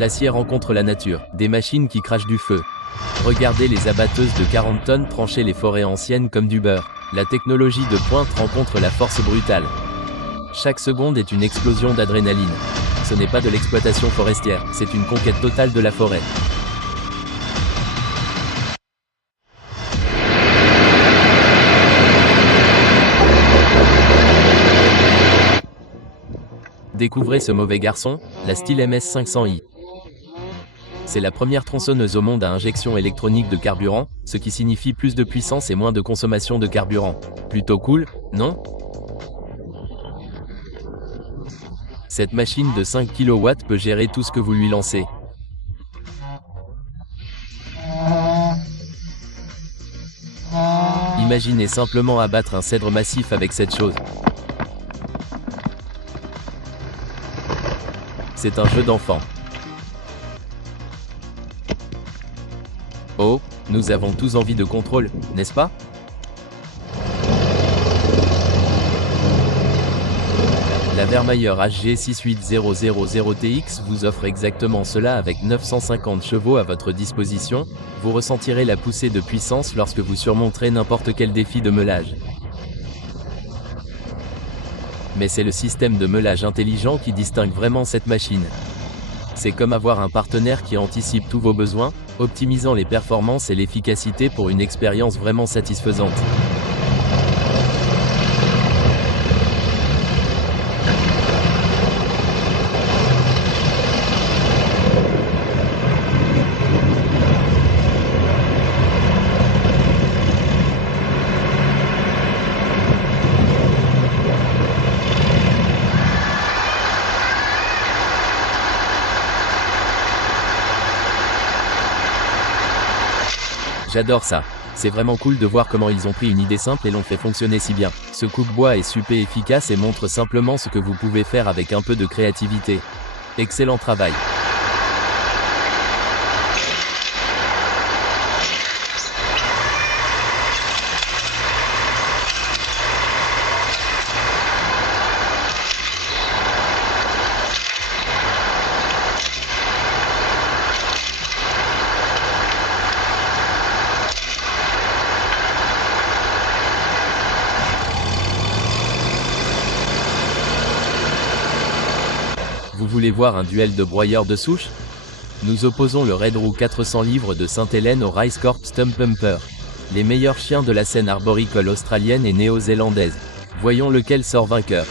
L'acier rencontre la nature, des machines qui crachent du feu. Regardez les abatteuses de 40 tonnes trancher les forêts anciennes comme du beurre. La technologie de pointe rencontre la force brutale. Chaque seconde est une explosion d'adrénaline. Ce n'est pas de l'exploitation forestière, c'est une conquête totale de la forêt. Découvrez ce mauvais garçon, la Stihl MS500i. C'est la première tronçonneuse au monde à injection électronique de carburant, ce qui signifie plus de puissance et moins de consommation de carburant. Plutôt cool, non? Cette machine de 5 kW peut gérer tout ce que vous lui lancez. Imaginez simplement abattre un cèdre massif avec cette chose. C'est un jeu d'enfant. Oh, nous avons tous envie de contrôle, n'est-ce pas? La Vermeer HG68000TX vous offre exactement cela avec 950 chevaux à votre disposition. Vous ressentirez la poussée de puissance lorsque vous surmonterez n'importe quel défi de meulage. Mais c'est le système de meulage intelligent qui distingue vraiment cette machine. C'est comme avoir un partenaire qui anticipe tous vos besoins, optimisant les performances et l'efficacité pour une expérience vraiment satisfaisante. J'adore ça. C'est vraiment cool de voir comment ils ont pris une idée simple et l'ont fait fonctionner si bien. Ce coupe-bois est super efficace et montre simplement ce que vous pouvez faire avec un peu de créativité. Excellent travail. Vous voulez voir un duel de broyeurs de souche? Nous opposons le Red Roux 400 livres de Sainte-Hélène au Rice Corp Stump Pumper. Les meilleurs chiens de la scène arboricole australienne et néo-zélandaise. Voyons lequel sort vainqueur.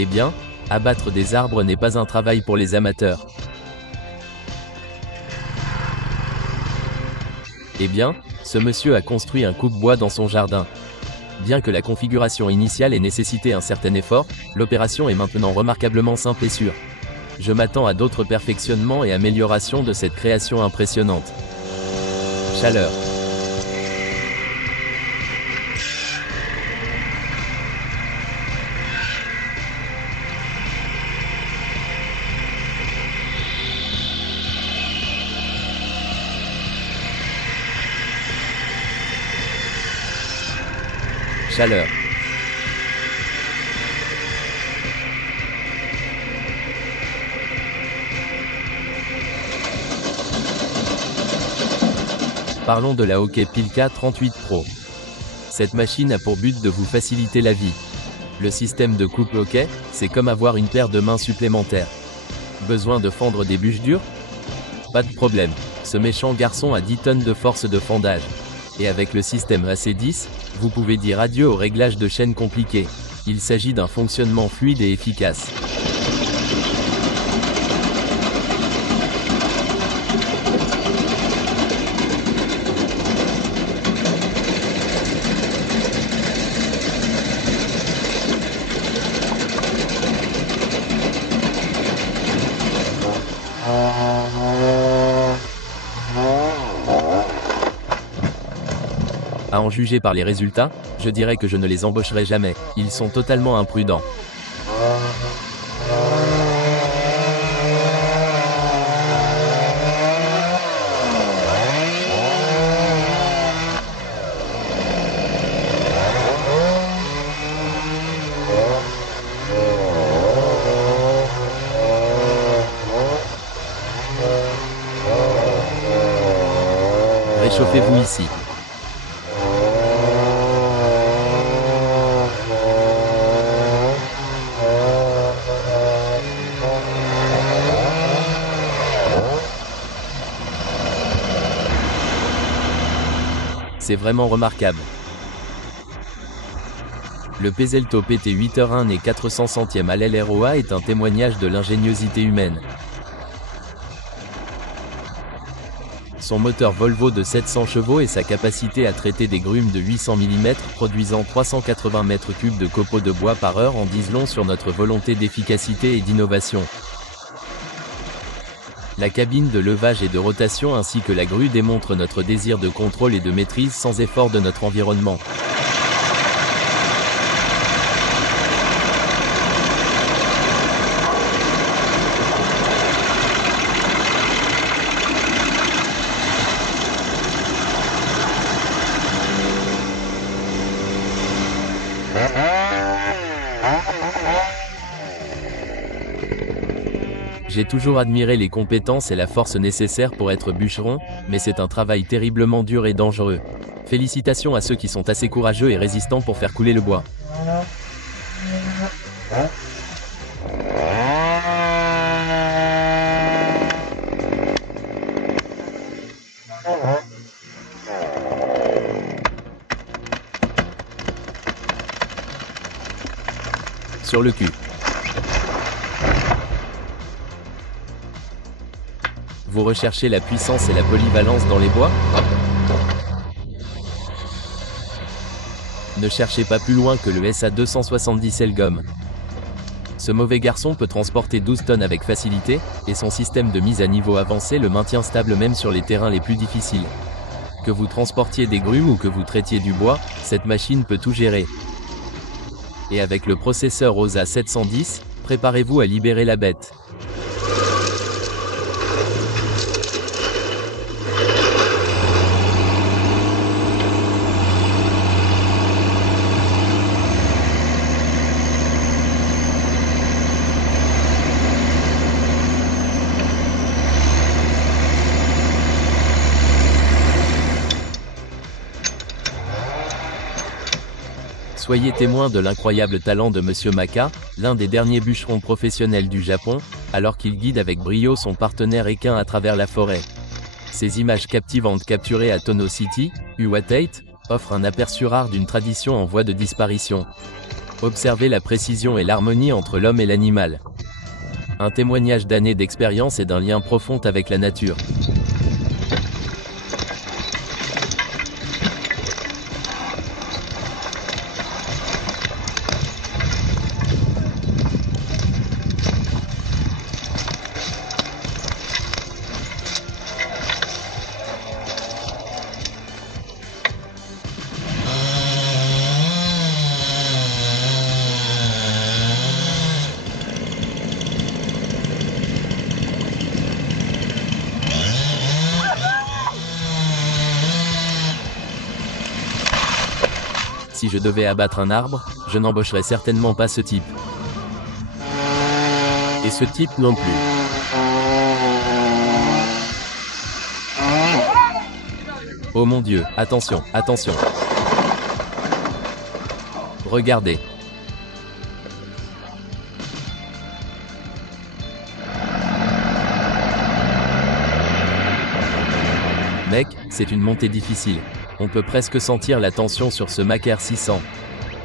Eh bien, abattre des arbres n'est pas un travail pour les amateurs. Eh bien, ce monsieur a construit un coupe-bois dans son jardin. Bien que la configuration initiale ait nécessité un certain effort, l'opération est maintenant remarquablement simple et sûre. Je m'attends à d'autres perfectionnements et améliorations de cette création impressionnante. Chaleur. Chaleur. Parlons de la Hokey Pilka 38 Pro. Cette machine a pour but de vous faciliter la vie. Le système de coupe Hokey, c'est comme avoir une paire de mains supplémentaires. Besoin de fendre des bûches dures? Pas de problème, ce méchant garçon a 10 tonnes de force de fendage. Et avec le système AC10, vous pouvez dire adieu au réglage de chaînes compliquées. Il s'agit d'un fonctionnement fluide et efficace. À en juger par les résultats, je dirais que je ne les embaucherai jamais, ils sont totalement imprudents. Réchauffez-vous ici. C'est vraiment remarquable. Le Peselto PT 8h1 né 400 centièmes à l'LROA est un témoignage de l'ingéniosité humaine. Son moteur Volvo de 700 chevaux et sa capacité à traiter des grumes de 800 mm produisant 380 m3 de copeaux de bois par heure en disent long sur notre volonté d'efficacité et d'innovation. La cabine de levage et de rotation ainsi que la grue démontrent notre désir de contrôle et de maîtrise sans effort de notre environnement. J'ai toujours admiré les compétences et la force nécessaires pour être bûcheron, mais c'est un travail terriblement dur et dangereux. Félicitations à ceux qui sont assez courageux et résistants pour faire couler le bois. Sur le cul. Vous recherchez la puissance et la polyvalence dans les bois? Ne cherchez pas plus loin que le SA 270 Elgom. Ce mauvais garçon peut transporter 12 tonnes avec facilité, et son système de mise à niveau avancé le maintient stable même sur les terrains les plus difficiles. Que vous transportiez des grumes ou que vous traitiez du bois, cette machine peut tout gérer. Et avec le processeur OSA 710, préparez-vous à libérer la bête. Soyez témoin de l'incroyable talent de Monsieur Maka, l'un des derniers bûcherons professionnels du Japon, alors qu'il guide avec brio son partenaire équin à travers la forêt. Ces images captivantes capturées à Tono City, Uwatake, offrent un aperçu rare d'une tradition en voie de disparition. Observez la précision et l'harmonie entre l'homme et l'animal. Un témoignage d'années d'expérience et d'un lien profond avec la nature. Si je devais abattre un arbre, je n'embaucherais certainement pas ce type. Et ce type non plus. Oh mon Dieu, attention, attention. Regardez. Mec, c'est une montée difficile. On peut presque sentir la tension sur ce Mac R 600.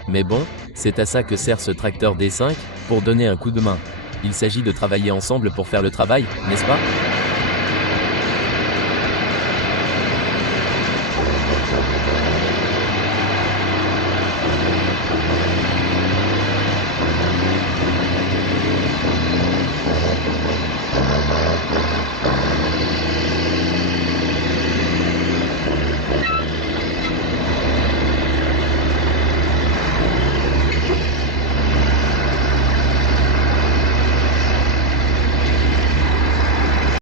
Mais bon, c'est à ça que sert ce tracteur D5, pour donner un coup de main. Il s'agit de travailler ensemble pour faire le travail, n'est-ce pas ?